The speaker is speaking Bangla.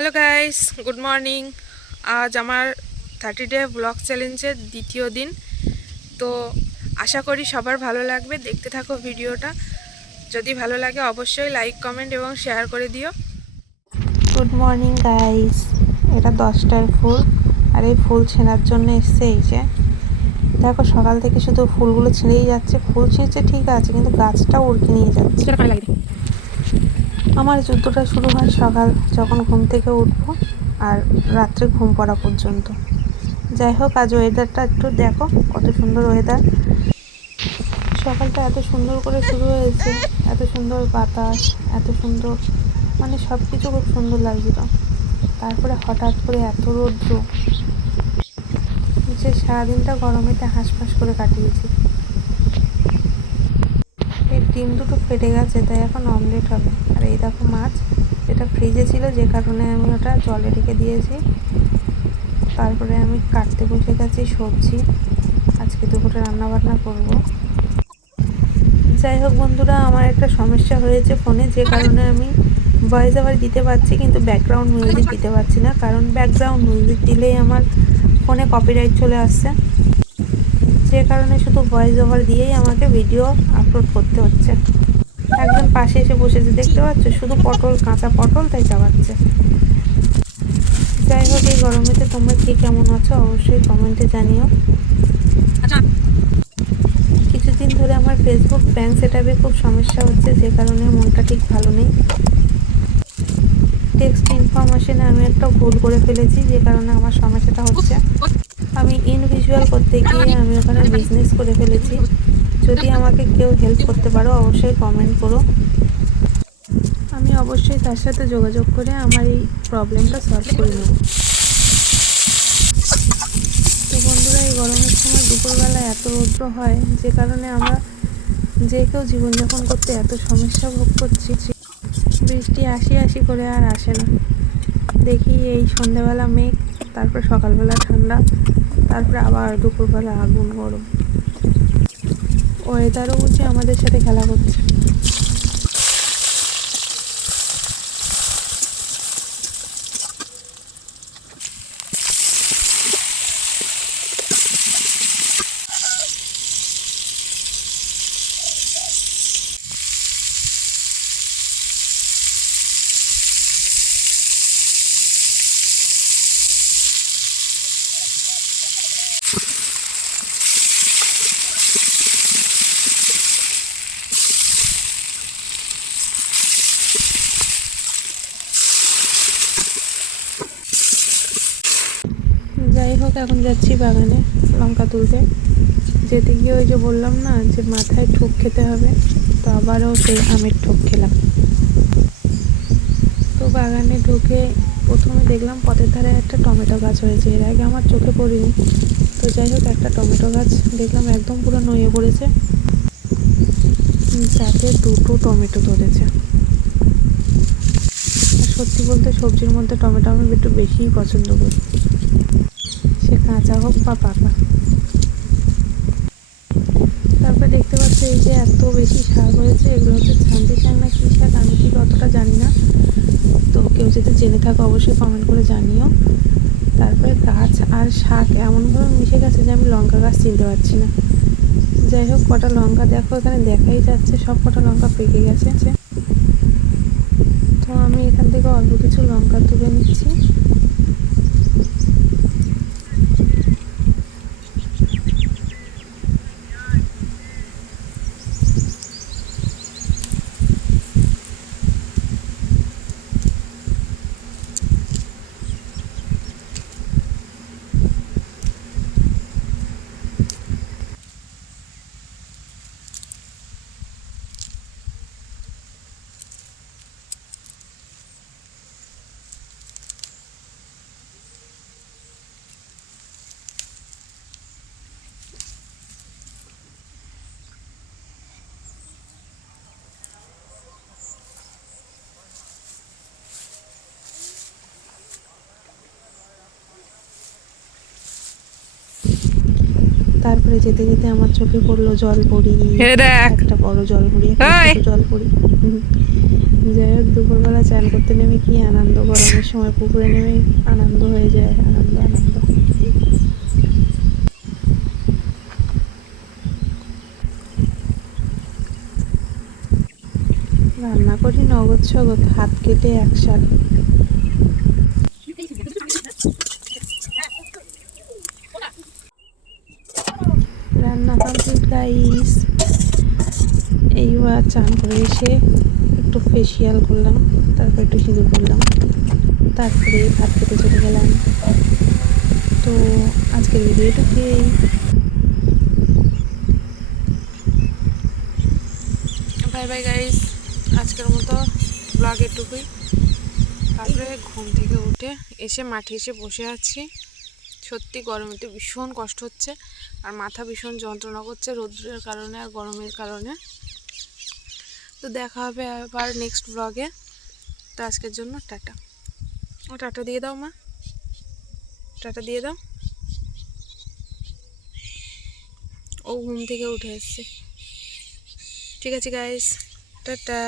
Hello guys, good morning. আজ আমার 30 ডে ব্লগ চ্যালেঞ্জের দ্বিতীয় দিন। তো আশা করি সবার ভালো লাগবে, দেখতে থাকো ভিডিওটা। যদি ভালো লাগে অবশ্যই লাইক, কমেন্ট এবং শেয়ার করে দিও। গুড মর্নিং গাইস, এটা 10টার ফুল আর এই ফুল ছেঁড়ার জন্য এসছে। এই যে দেখো, সকাল থেকে শুধু ফুলগুলো ছিঁড়েই যাচ্ছে। ফুল ছিঁড়ছে ঠিক আছে, কিন্তু গাছটাও উড়কে নিয়ে যাচ্ছে। আমার যুদ্ধটা শুরু হয় সকাল যখন ঘুম থেকে উঠবো আর রাত্রে ঘুম পড়া পর্যন্ত। যাই হোক, আজ ওয়েদারটা একটু দেখো, কত সুন্দর ওয়েদার। সকালটা এত সুন্দর করে শুরু হয়েছে, এত সুন্দর বাতাস, এত সুন্দর, মানে সব কিছু খুব সুন্দর লাগছিল। তারপরে হঠাৎ করে এত রৌদ্র যে সারাদিনটা গরমেতে হাঁসফাঁস করে কাটিয়েছি। এই ডিম দুটো ফেটে গেছে, তাই এখন অমলেট হবে। আর এই দেখো মাছ, যেটা ফ্রিজে ছিল, যে কারণে আমি ওটা জলে রেখে দিয়েছি। তারপরে আমি কাটতে বসে গেছি সবজি, আজকে দুপুরে রান্নাবান্না করব। যাই হোক বন্ধুরা, আমার একটা সমস্যা হয়েছে ফোনে, যে কারণে আমি ভয়েস ওভার দিতে পারছি কিন্তু ব্যাকগ্রাউন্ড মিউজিক দিতে পারছি না, কারণ ব্যাকগ্রাউন্ড মিউজিক দিলেই আমার ফোনে কপিরাইট চলে আসছে। যে কারণে শুধু ভয়েস ওভার দিয়েই আমাকে ভিডিও আপলোড করতে হচ্ছে। একজন পাশে এসে বসেছে, দেখতে পাচ্ছ, শুধু পটল, কাঁচা পটল, তাই চাবাচ্ছে। যাই হোক, এই গরমেতে তোমরা কে কেমন আছো অবশ্যই কমেন্টে জানিও। কিছুদিন ধরে আমার ফেসবুক ব্যাংক সেটআপে খুব সমস্যা হচ্ছে, যে কারণে মনটা ঠিক ভালো নেই। টেক্সট ইনফরমেশনে আমি একটা ভুল করে ফেলেছি, যে কারণে আমার সমস্যাটা হচ্ছে। আমি ইনভিজুয়াল করতে গিয়ে আমি ওখানে বিজনেস করে ফেলেছি। যদি আমাকে কেউ হেল্প করতে পারো অবশ্যই কমেন্ট করো, আমি অবশ্যই তার সাথে যোগাযোগ করে আমার এই প্রবলেমটা সলভ করে নেব। তো বন্ধুরা, এই গরমের সময় দুপুরবেলা এত রৌদ্র হয়, যে কারণে আমরা যে কেউ জীবনযাপন করতে এত সমস্যা ভোগ করছি। বৃষ্টি আসি আসি করে আর আসে না। দেখি এই সন্ধ্যেবেলা মেঘ, তারপর সকালবেলা ঠান্ডা, তারপরে আবার দুপুরবেলা আগুন গরম। ওয়েদারও বুঝি আমাদের সাথে খেলা করছে। যাই হোক, এখন যাচ্ছি বাগানে লঙ্কা তুলতে। যেতে গিয়ে ওই যে বললাম না যে মাথায় ঠুক খেতে হবে, তো আবারও সেই আমের ঠুক খেলাম। তো বাগানে ঢুকে প্রথমে দেখলাম পথের ধারে একটা টমেটো গাছ হয়েছে, এর আগে আমার চোখে পড়েনি। তো যাই হোক, একটা টমেটো গাছ দেখলাম একদম পুরো নুয়ে পড়েছে, যাতে দুটো টমেটো ধরেছে। আর সত্যি বলতে সবজির মধ্যে টমেটো আমি একটু বেশিই পছন্দ করি, সে কাঁচা হোক বা পাকা। তারপরে দেখতে পাচ্ছি এই যে এত বেশি শাক হয়েছে, এগুলো হচ্ছে ছান্তি শাক না কী শাক আমি ঠিক অতটা জানি না। তো কেউ যদি জেনে থাকো অবশ্যই কমেন্ট করে জানিও। তারপরে গাছ আর শাক এমনভাবে মিশে গেছে যে আমি লঙ্কা গাছ চিনতে পারছি না। যাই হোক, কটা লঙ্কা দেখো এখানে দেখাই যাচ্ছে, সব কটা লঙ্কা পেকে গেছে। তো আমি এখান থেকে অল্প কিছু লঙ্কা তুলে নিচ্ছি। তারপরে যেতে যেতে আমার চোখে পড়লো জলপরি, একটা বড় জলপরি, একটা ছোট জলপরি। যাই হোক, দুপুরবেলা চান করতে নেমে কি আনন্দ, গরমের সময় পুকুরে নেমে আনন্দ হয়ে যায়, আনন্দ আনন্দ। রান্না করি নগদ সগদ, হাত কেটে একসাথে। রান্না কমপ্লিট গাইস। এইবার চান করে এসে একটু ফেসিয়াল করলাম, তারপর একটু সিঁদুর করলাম, তারপরে ভাত খেতে চলে গেলাম। তো আজকের ভিডিওটাকেই বাই বাই গাইস, আজকের মতো ব্লগ এটুকুই। তারপরে ঘুম থেকে উঠে এসে মাঠে এসে বসে আছি। সত্যি গরমেতে ভীষণ কষ্ট হচ্ছে, আর মাথা ভীষণ যন্ত্রণা করছে রোদ্রের কারণে আর গরমের কারণে। তো দেখা হবে আবার নেক্সট ব্লগে। তো আজকের জন্য টাটা। ও টাটা দিয়ে দাও মা, টাটা দিয়ে দাও। ও ঘুম থেকে উঠে এসছে। ঠিক আছে গাইস, টাটা।